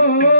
oh,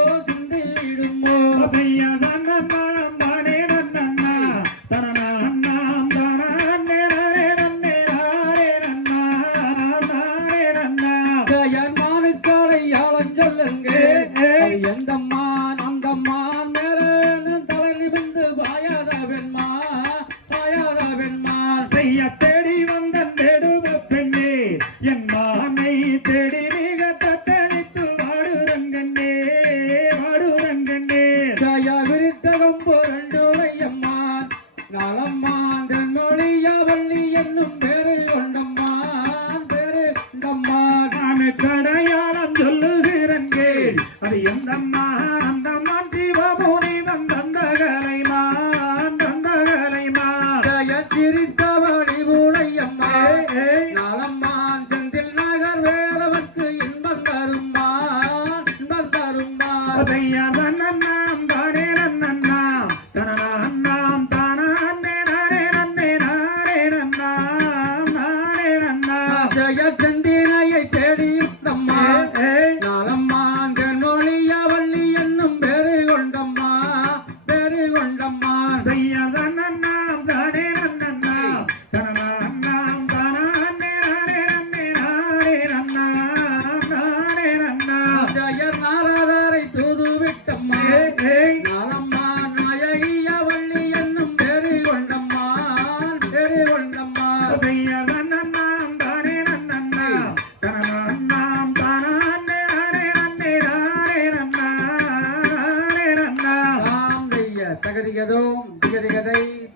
என்னும் பேரை கொண்டம்மான் பேரை கொண்டம்மான் நான் கடையாளம் சொல்லுகிறேன் அது எந்த மான் அந்த மான் சிவமுனி வந்தந்தகலை மான் தந்தகலை மான் ஜய சிரித்தவழி பூனையம்மான் நலம்மான் செந்தில் நகர் வேலவர்க்கு இன்பம் தரும்மான் இன்பம் தரும்மான் அதையா ஜய செந்தினையை தேடியுத்தம்மா நலம்மான் தென்மொழிய வள்ளி என்னும் பேரு கொண்டம்மா. பேரு கொண்டம்மா. ஜய நாரதரை தூதுவிட்டம்மா நலம்மான் நாயகிய வள்ளி என்னும் பேரு கொண்டம்மா. பேரு கொண்டம்மா. arigato, arigatai,